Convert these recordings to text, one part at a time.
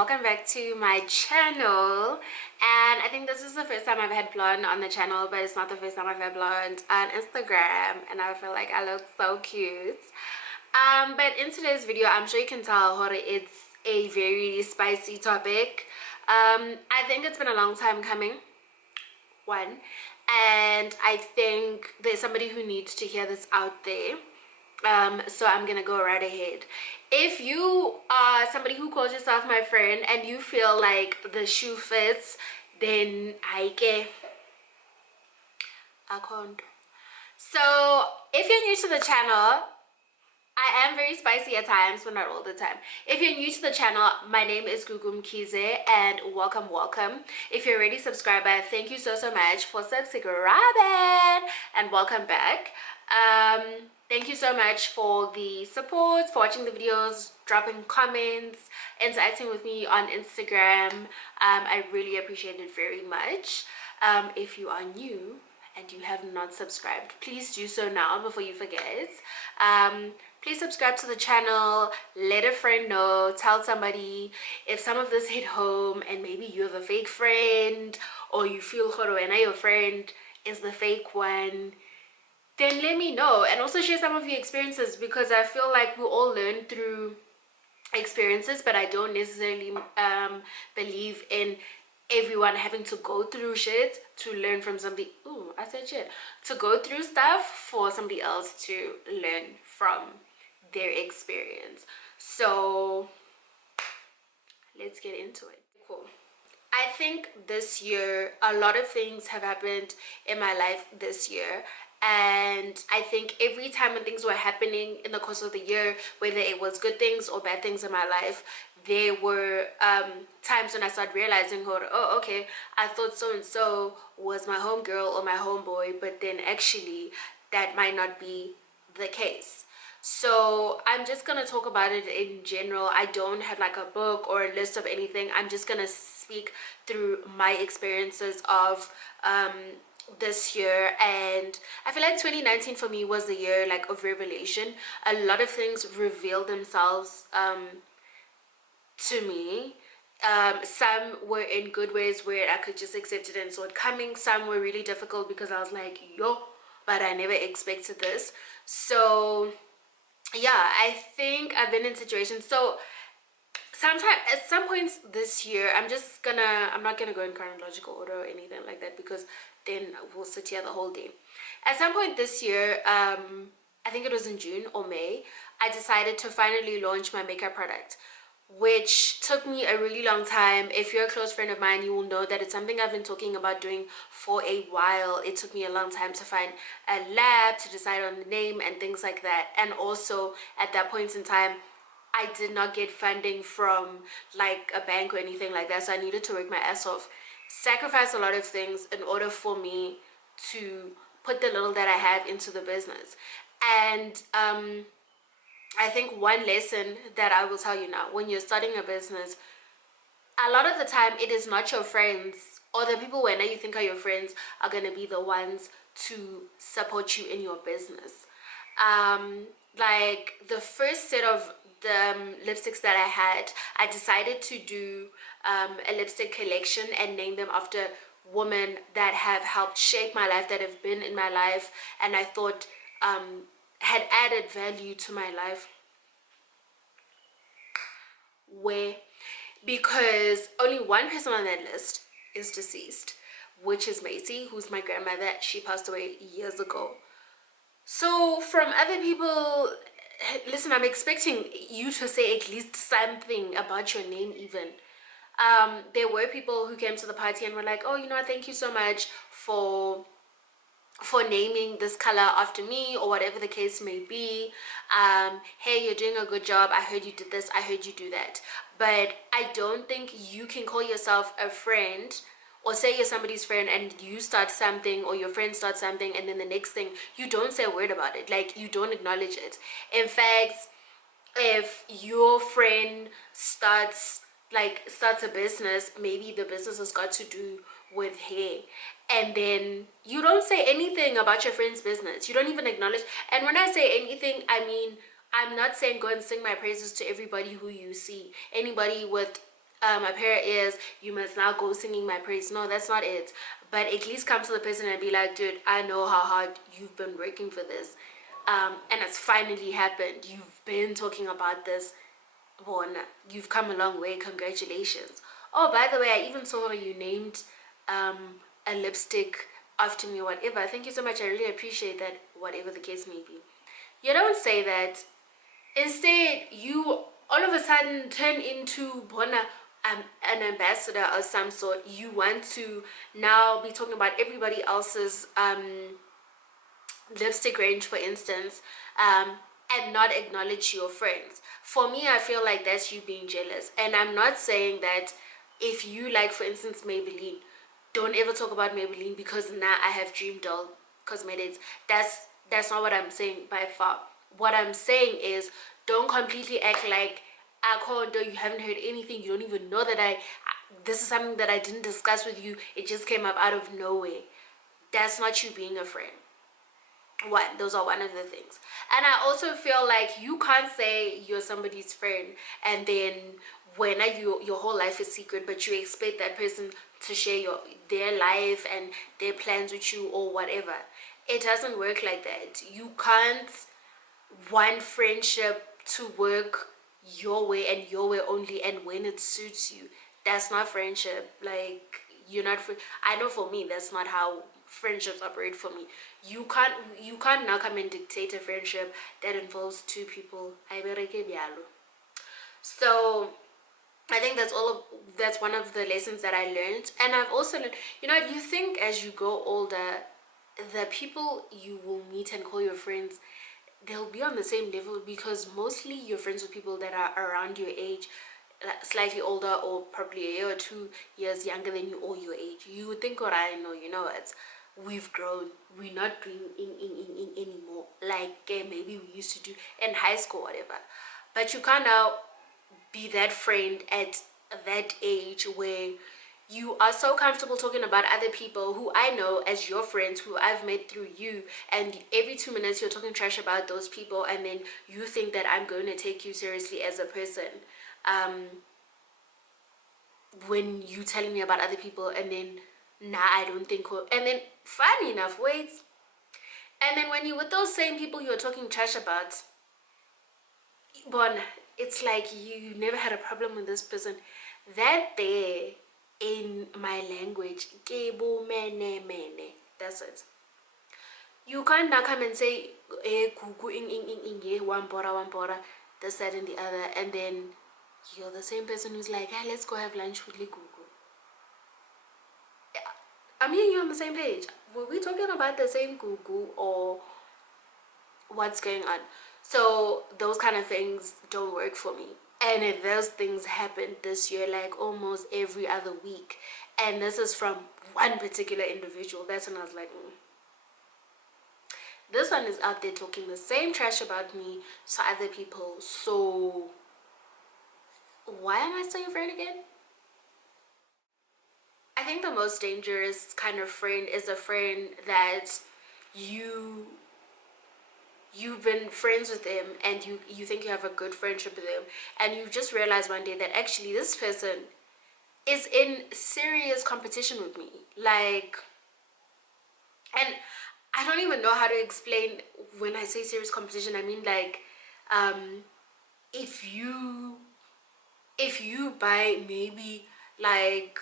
welcome back to my channel. And I think this is the first time I've had blonde on the channel, but it's not the first time I've had blonde on Instagram, and I feel like I look so cute. But in today's video, I'm sure you can tell Hore, it's a very spicy topic. I think it's been a long time coming, and I think there's somebody who needs to hear this out there. So I'm gonna go right ahead. If you are somebody who calls yourself my friend and you feel like the shoe fits, then I can't. So if you're new to the channel, I am very spicy at times, but not all the time. If you're new to the channel, my name is Gugu Mkhize, and welcome. If you're already a subscriber, thank you so much for subscribing, and welcome back. Thank you so much for the support, for watching the videos, dropping comments, interacting with me on Instagram. I really appreciate it very much. If you are new and you have not subscribed, please do so now before you forget. Please subscribe to the channel, let a friend know, tell somebody. If some of this hit home and maybe you're the fake friend, or you feel your friend is the fake one, then let me know. And also share some of your experiences, because I feel like we all learn through experiences, but I don't necessarily believe in everyone having to go through shit to learn from somebody. Ooh, I said shit. To go through stuff for somebody else to learn from their experience. So let's get into it. Cool. I think this year a lot of things have happened in my life this year, and I think every time when things were happening in the course of the year, whether it was good things or bad things in my life, there were times when I started realizing, oh okay, I thought so and so was my homegirl or my homeboy, but then actually that might not be the case. So I'm just gonna talk about it in general. I don't have like a book or a list of anything. I'm just gonna speak through my experiences of this year. And I feel like 2019 for me was the year like of revelation. A lot of things revealed themselves to me. Some were in good ways where I could just accept it and saw it coming. Some were really difficult because I was like, yo, but I never expected this. So yeah, I think I've been in situations. So sometimes at some points this year, I'm not gonna go in chronological order or anything like that, because then we'll sit here the whole day. At some point this year, I think it was in June or May, I decided to finally launch my makeup product, which took me a really long time. If you're a close friend of mine, you will know that it's something I've been talking about doing for a while. It took me a long time to find a lab, to decide on the name and things like that. And also at that point in time, I did not get funding from like a bank or anything like that, so I needed to work my ass off, sacrifice a lot of things in order for me to put the little that I have into the business. And I think one lesson that I will tell you now, when you're starting a business, a lot of the time it is not your friends or the people when you think are your friends are going to be the ones to support you in your business. Like the first set of the lipsticks that I had, I decided to do a lipstick collection and name them after women that have helped shape my life, that have been in my life, and I thought had added value to my life. Because only one person on that list is deceased, which is Macy, who's my grandmother. She passed away years ago. So from other people, listen, I'm expecting you to say at least something about your name even. There were people who came to the party and were like, oh, you know, thank you so much for naming this color after me, or whatever the case may be. Hey, you're doing a good job, I heard you did this, I heard you do that. But I don't think you can call yourself a friend, or say you're somebody's friend and you start something, or your friend starts something, and then the next thing you don't say a word about it, like you don't acknowledge it. In fact, if your friend starts a business, maybe the business has got to do with hair, and then you don't say anything about your friend's business, you don't even acknowledge. And when I say anything, I mean, I'm not saying go and sing my praises to everybody who you see. Anybody with a pair of ears, you must now go singing my praise. No, that's not it. But at least come to the person and be like, dude, I know how hard you've been working for this, and it's finally happened. You've been talking about this. Well, you've come a long way. Congratulations. Oh, by the way, I even saw you named a lipstick after me, whatever. Thank you so much. I really appreciate that, whatever the case may be. You don't say that. Instead, you all of a sudden turn into an ambassador of some sort. You want to now be talking about everybody else's lipstick range, for instance, and not acknowledge your friends. For me, I feel like that's you being jealous. And I'm not saying that if you like, for instance, Maybelline, don't ever talk about Maybelline because now I have Dream Doll Cosmetics. That's not what I'm saying by far. What I'm saying is, don't completely act like you haven't heard anything. You don't even know that this is something that I didn't discuss with you. It just came up out of nowhere. That's not you being a friend. Those are one of the things. And I also feel like you can't say you're somebody's friend and then when your whole life is secret, but you expect that person to share their life and their plans with you or whatever. It doesn't work like that. You can't want friendship to work your way and your way only, and when it suits you. That's not friendship. Like, you're not I know for me that's not how friendships operate for me. You can't now come and dictate a friendship that involves two people. So I think that's one of the lessons that I learned. And I've also learned, you think as you grow older, the people you will meet and call your friends, they'll be on the same level, because mostly you're friends with people that are around your age, slightly older, or probably a year or 2 years younger than you, or your age. You would think, what I know, we've grown, we're not doing in anymore, like maybe we used to do in high school, whatever. But you can't now be that friend at that age where you are so comfortable talking about other people who I know as your friends, who I've met through you, and every 2 minutes you're talking trash about those people, and then you think that I'm going to take you seriously as a person, when you telling me about other people, and then I don't think, and then funny enough, wait, and then when you with those same people you're talking trash about, it's like you never had a problem with this person. That there, in my language, that's it. You can't now come and say Gugu one pora, this, that, and the other, and then you're the same person who's like, hey, let's go have lunch with Gugu. I mean, you're on the same page. Were we talking about the same Gugu, or what's going on? So those kind of things don't work for me. And if those things happened this year, like almost every other week, and this is from one particular individual, that's when I was like, this one is out there talking the same trash about me to other people, so why am I still your friend again? I think the most dangerous kind of friend is a friend that you've been friends with them, and you think you have a good friendship with them, and you just realize one day that actually this person is in serious competition with me. Like, and I don't even know how to explain when I say serious competition. I mean, like, if you buy maybe like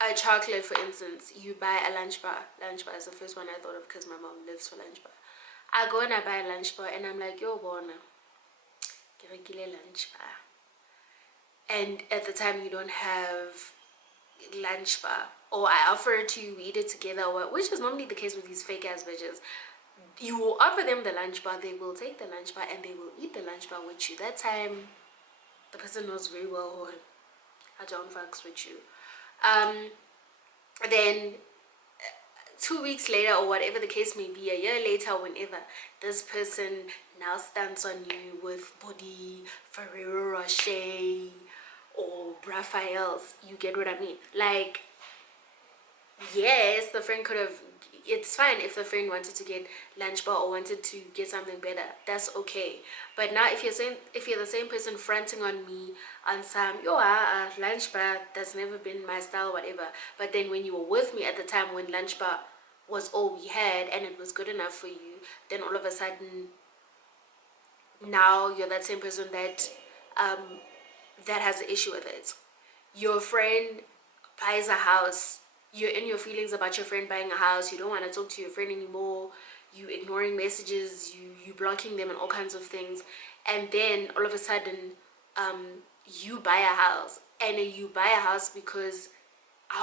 a chocolate, for instance, you buy a lunch bar. Lunch bar is the first one I thought of because my mom lives for lunch bar. I go and I buy a lunch bar, and I'm like, yo, bona, lunch bar. And at the time, you don't have lunch bar, or I offer it to you, we eat it together, which is normally the case with these fake ass bitches. You will offer them the lunch bar, they will take the lunch bar, and they will eat the lunch bar with you. That time, the person knows very well, I don't fucks with you. Then 2 weeks later, or whatever the case may be, a year later, whenever, this person now stands on you with body Ferrero Rocher or Raphael's. You get what I mean? Like, yes, the friend could have it's fine if the friend wanted to get lunch bar or wanted to get something better. That's okay. But now if you're the same person fronting on me on some lunch bar, that's never been my style, whatever. But then when you were with me at the time when lunch bar was all we had and it was good enough for you, then all of a sudden now you're that same person that has an issue with it. Your friend buys a house, you're in your feelings about your friend buying a house, you don't want to talk to your friend anymore, you ignoring messages, you blocking them and all kinds of things, and then all of a sudden you buy a house, and you buy a house because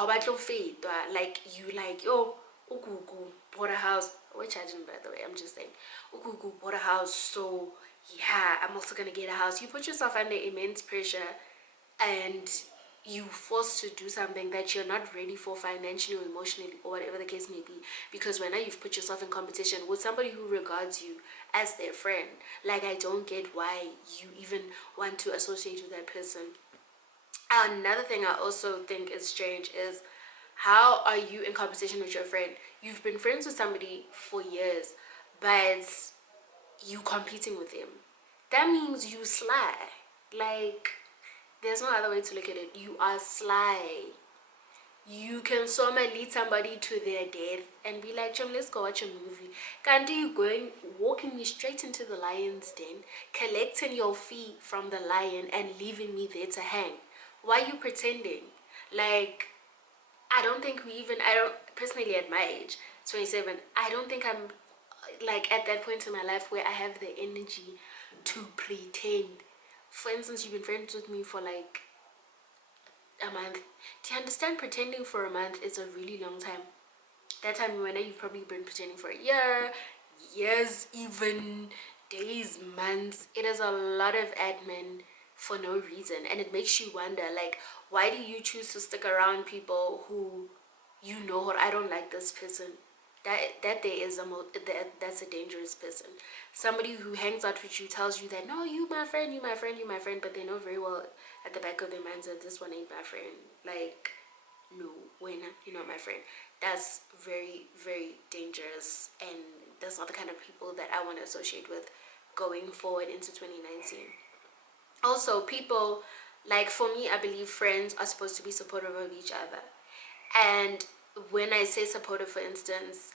like you like, yo, Gugu bought a house. We're charging, by the way, I'm just saying, Gugu bought a house, so yeah, I'm also gonna get a house. You put yourself under immense pressure and you forced to do something that you're not ready for financially or emotionally or whatever the case may be, because when now you've put yourself in competition with somebody who regards you as their friend. Like, I don't get why you even want to associate with that person. Another thing I also think is strange is, how are you in competition with your friend? You've been friends with somebody for years, but you competing with him. That means you sly. Like, there's no other way to look at it. You are sly. You can somehow lead somebody to their death and be like, Chum, let's go watch a movie. Can't you walking me straight into the lion's den, collecting your fee from the lion and leaving me there to hang? Why are you pretending? Like, I don't personally at my age, 27, I don't think I'm like at that point in my life where I have the energy to pretend. For instance, you've been friends with me for like a month. Do you understand? Pretending for a month is a really long time. That time when you've probably been pretending for a year, years, even days, months. It is a lot of admin for no reason, and it makes you wonder, like, why do you choose to stick around people who you know, or I don't like this person? That there is that's a dangerous person. Somebody who hangs out with you, tells you that, no, you my friend, you my friend, you my friend, but they know very well at the back of their minds that this one ain't my friend. Like, no, when you're not my friend. That's very, very dangerous, and that's not the kind of people that I want to associate with going forward into 2019. Also, people, like, for me, I believe friends are supposed to be supportive of each other. And when I say supportive, for instance,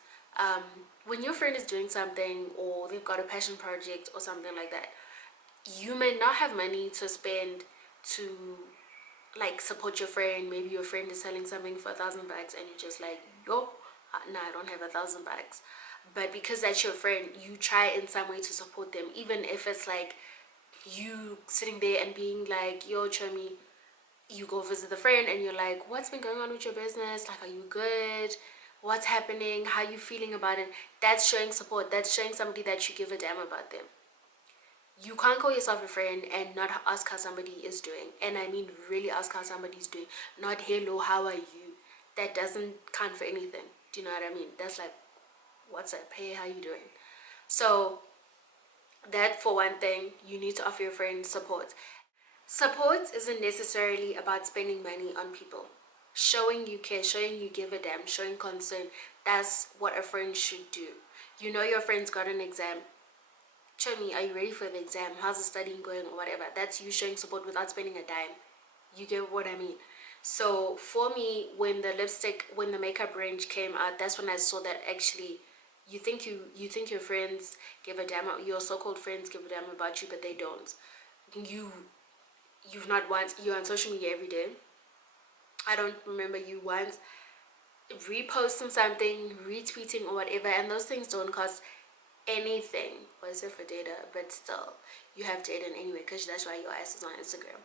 when your friend is doing something or they've got a passion project or something like that, you may not have money to spend to like support your friend. Maybe your friend is selling something for $1,000 and you're just like, yo, no, I don't have $1,000. But because that's your friend, you try in some way to support them, even if it's like you sitting there and being like, yo, Chomi, you go visit the friend and you're like, what's been going on with your business? Like, are you good? What's happening? How are you feeling about it? That's showing support. That's showing somebody that you give a damn about them. You can't call yourself a friend and not ask how somebody is doing. And I mean really ask how somebody's doing. Not, hello, how are you? That doesn't count for anything. Do you know what I mean? That's like, what's up? Hey, how you doing? So that, for one thing, you need to offer your friend support. Support isn't necessarily about spending money on people. Showing you care, showing you give a damn, showing concern. That's what a friend should do. You know your friend's got an exam. Chomi, are you ready for the exam? How's the studying going or whatever? That's you showing support without spending a dime. You get what I mean? So for me, when the makeup range came out, that's when I saw that actually you think your friends give a damn, your so-called friends give a damn about you, but they don't. You're on social media every day. I don't remember you once reposting something, retweeting or whatever, and those things don't cost anything, well, except for data, but still you have data anyway, because that's why your ass is on Instagram.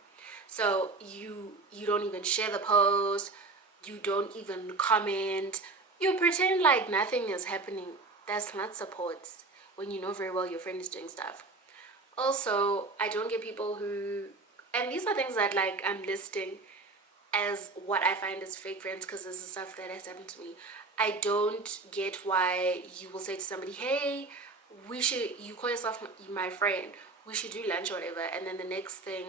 So you don't even share the post, you don't even comment, you pretend like nothing is happening. That's not support when you know very well your friend is doing stuff. Also, I don't get people who, and these are things that like I'm listing as what I find is fake friends, because this is stuff that has happened to me. I don't get why you will say to somebody, hey, you call yourself my friend, we should do lunch or whatever, and then the next thing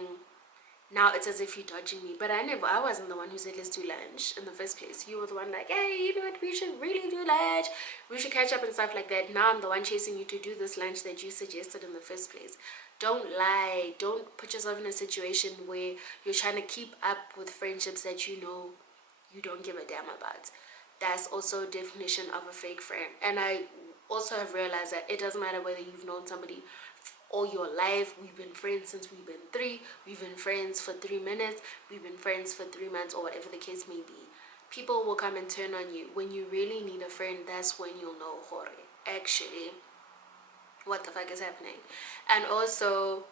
now it's as if you're dodging me. But I wasn't the one who said let's do lunch in the first place. You were the one like, hey, you know what, we should really do lunch, we should catch up and stuff like that. Now I'm the one chasing you to do this lunch that you suggested in the first place. Don't lie. Don't put yourself in a situation where you're trying to keep up with friendships that you know you don't give a damn about. That's also a definition of a fake friend. And I also have realized that it doesn't matter whether you've known somebody all your life. We've been friends since we've been 3. We've been friends for 3 minutes. We've been friends for 3 months, or whatever the case may be. People will come and turn on you. When you really need a friend, that's when you'll know, Hore, actually, what the fuck is happening. And also,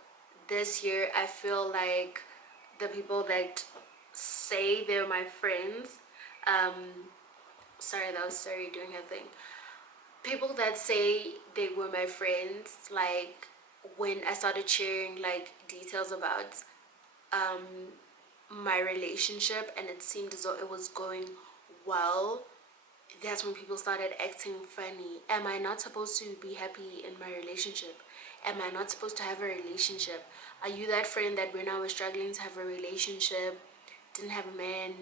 this year, I feel like the people that say they're my friends, sorry, that was Sari doing her thing. People that say they were my friends, like when I started sharing like details about my relationship and it seemed as though it was going well, that's when people started acting funny. Am I not supposed to be happy in my relationship? Am I not supposed to have a relationship? Are you that friend that when I was struggling to have a relationship, didn't have a man,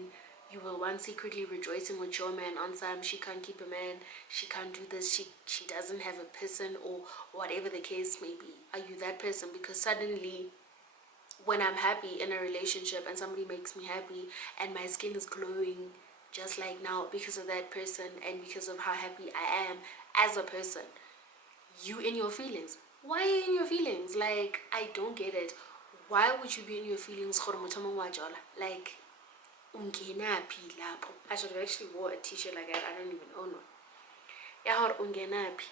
you were one secretly rejoicing with your man on some, she can't keep a man, she can't do this, she doesn't have a person, or whatever the case may be? Are you that person? Because suddenly when I'm happy in a relationship and somebody makes me happy and my skin is glowing just like now because of that person and because of how happy I am as a person, you in your feelings. Why are you in your feelings? Like, I don't get it. Why would you be in your feelings? Like, ungenaphi lapho. I should have actually wore a t-shirt like that. I don't even own one. Yeah, ungenaphi.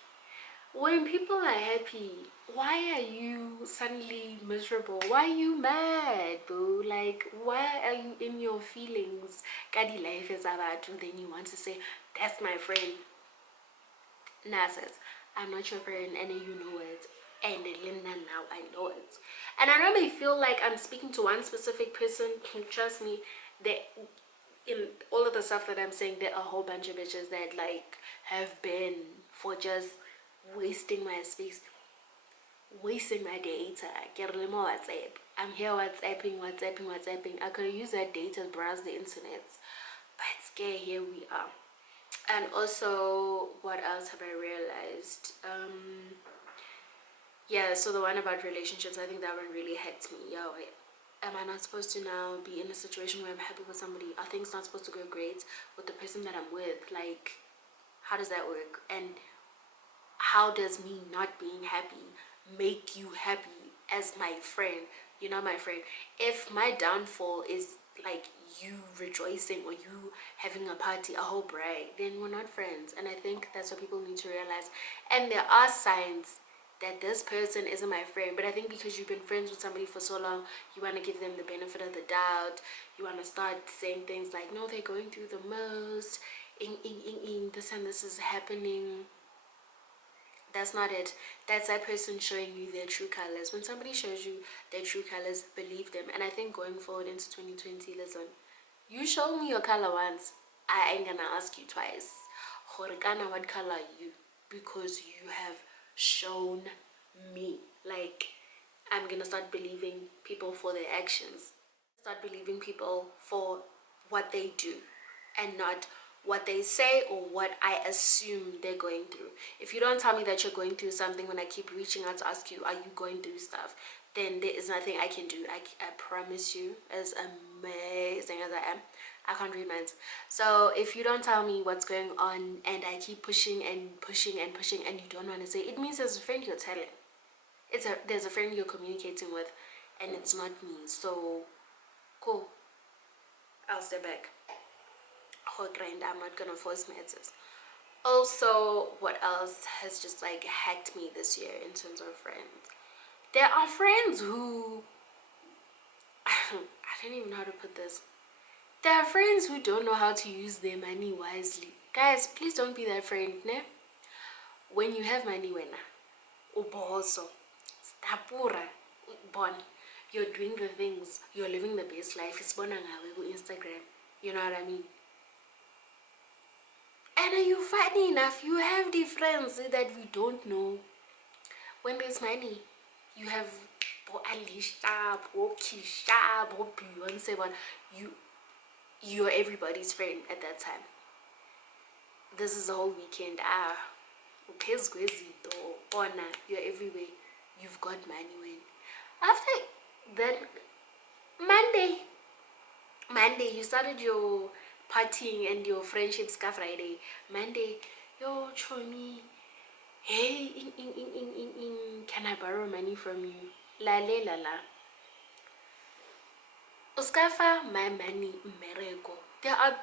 When people are happy, why are you suddenly miserable? Why are you mad, boo? Like, why are you in your feelings? Kadi life is about you, then you want to say, that's my friend. Nah, sis, I'm not your friend, and you know it. And Linda, now I know it. And I know may feel like I'm speaking to one specific person. Trust me, that in all of the stuff that I'm saying, there are a whole bunch of bitches that like have been for just wasting my space, wasting my data. Get more WhatsApp. I'm here WhatsApping. I could have used that data to browse the internet, but scare, here we are. And also, what else have I realized? Yeah, so the one about relationships, I think that one really hits me. Yo, am I not supposed to now be in a situation where I'm happy with somebody? Are things not supposed to go great with the person that I'm with? Like, how does that work? And how does me not being happy make you happy as my friend? You're not my friend. If my downfall is like you rejoicing or you having a party, a whole brag, then we're not friends. And I think that's what people need to realize. And there are signs that this person isn't my friend, but I think because you've been friends with somebody for so long, you want to give them the benefit of the doubt. You want to start saying things like, no, they're going through the most, this and this is happening. That's not it. That's that person showing you their true colors. When somebody shows you their true colors, believe them. And I think going forward into 2020, listen, you show me your color once, I ain't gonna ask you twice. Horikana, what color are you? Because you have shown me. Like, I'm gonna start believing people for their actions. Start believing people for what they do and not what they say or what I assume they're going through. If you don't tell me that you're going through something when I keep reaching out to ask you, are you going through stuff? Then there is nothing I can do. I promise you, as amazing as I am, I can't read minds. So if you don't tell me what's going on and I keep pushing and pushing and pushing and you don't want to say, it means there's a friend you're telling. There's a friend you're communicating with and it's not me. So cool, I'll step back. I'm not gonna force matters. Also, what else has just like hacked me this year in terms of friends? There are friends who I don't even know how to put this. There are friends who don't know how to use their money wisely. Guys, please don't be that friend, ne? When you have money, uboso, stapura, bon, you're doing the things, you're living the best life. It's Instagram. You know what I mean? And you funny enough, you have the friends that we don't know when there's money. You have bo Alicia, bo Kisha, bo Beyonce, but you're everybody's friend at that time. This is the whole weekend. Mkhize kwezinto, ona, you're everywhere. You've got money when. After that, Monday, you started your partying and your friendships ka Friday. Monday, yo, Chomi, hey, can I borrow money from you? La la la la. Uskafa, my money, mereko. There are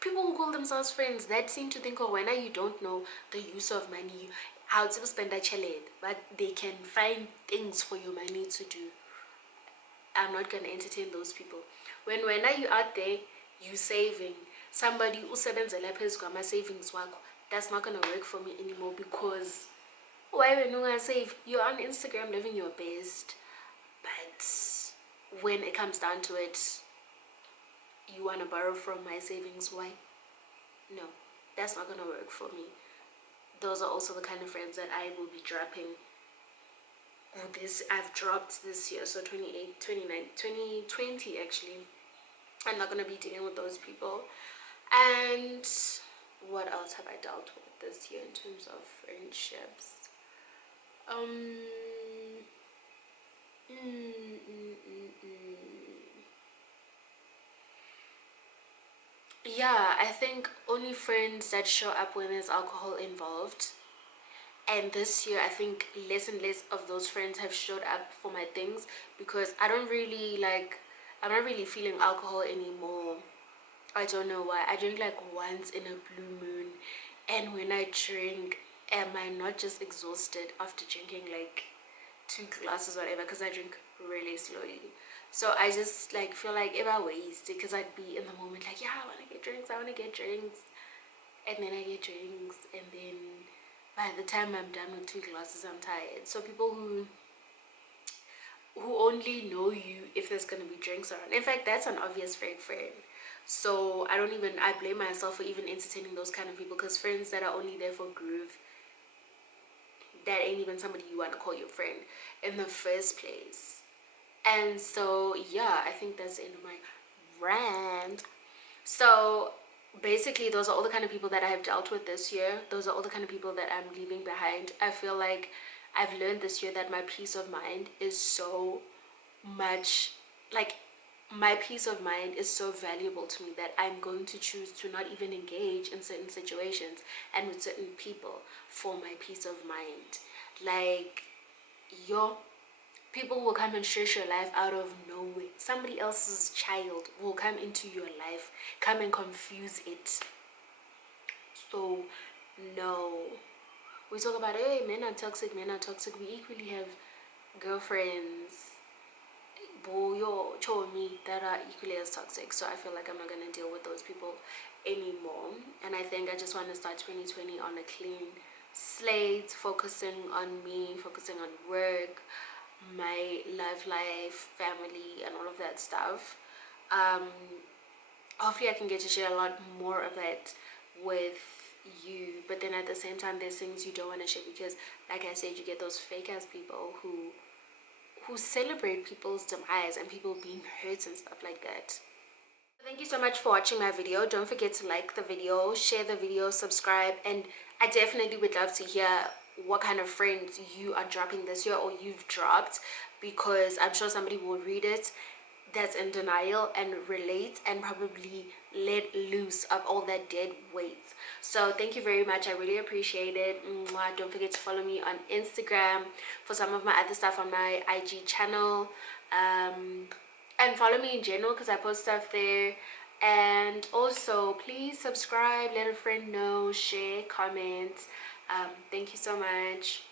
people who call themselves friends that seem to think, oh, when you don't know the use of money, how to spend a child, but they can find things for your money to do. I'm not gonna entertain those people. When are you out there, you saving somebody who sebenzela phezu kwama savings wakho, that's not gonna work for me anymore, because why when you save, you're on Instagram living your best, but when it comes down to it, you want to borrow from my savings. Why? No, that's not gonna work for me. Those are also the kind of friends that I will be dropping. I've dropped this year, so 28, 29, 2020 actually. I'm not gonna be dealing with those people. And what else have I dealt with this year in terms of friendships? Yeah, I think only friends that show up when there's alcohol involved. And this year I think less and less of those friends have showed up for my things, because I'm not really feeling alcohol anymore. I don't know why. I drink like once in a blue moon, and when I drink, am I not just exhausted after drinking like 2 glasses or whatever, because I drink really slowly. So I just like feel like if I waste it, because I'd be in the moment like, yeah, I want to get drinks, and then I get drinks, and then by the time I'm done with 2 glasses, I'm tired. So people who only know you if there's gonna be drinks around. In fact, that's an obvious fake friend. So I blame myself for even entertaining those kind of people, because friends that are only there for groove, that ain't even somebody you want to call your friend in the first place. And so yeah, I think that's the end of my rant. So basically, those are all the kind of people that I have dealt with this year. Those are all the kind of people that I'm leaving behind. I feel like I've learned this year that my peace of mind is so much, like, my peace of mind is so valuable to me that I'm going to choose to not even engage in certain situations and with certain people for my peace of mind. Like, people will come and stress your life out of nowhere. Somebody else's child will come into your life, come and confuse it. So no, we talk about, hey, men are toxic, we equally have girlfriends, boyo, chomi, that are equally as toxic. So I feel like I'm not gonna deal with those people anymore. And I think I just want to start 2020 on a clean slate, focusing on me, focusing on work, my love life, family, and all of that stuff. Hopefully I can get to share a lot more of it with you, but then at the same time there's things you don't want to share, because like I said, you get those fake ass people who celebrate people's demise and people being hurt and stuff like that. Thank you so much for watching my video. Don't forget to like the video, share the video, subscribe, and I definitely would love to hear what kind of friends you are dropping this year or you've dropped, because I'm sure somebody will read it that's in denial and relate and probably let loose of all that dead weight. So thank you very much. I really appreciate it. Mwah. Don't forget to follow me on Instagram for some of my other stuff on my IG channel, and follow me in general because I post stuff there. And also please subscribe, let a friend know, share, comment. Thank you so much.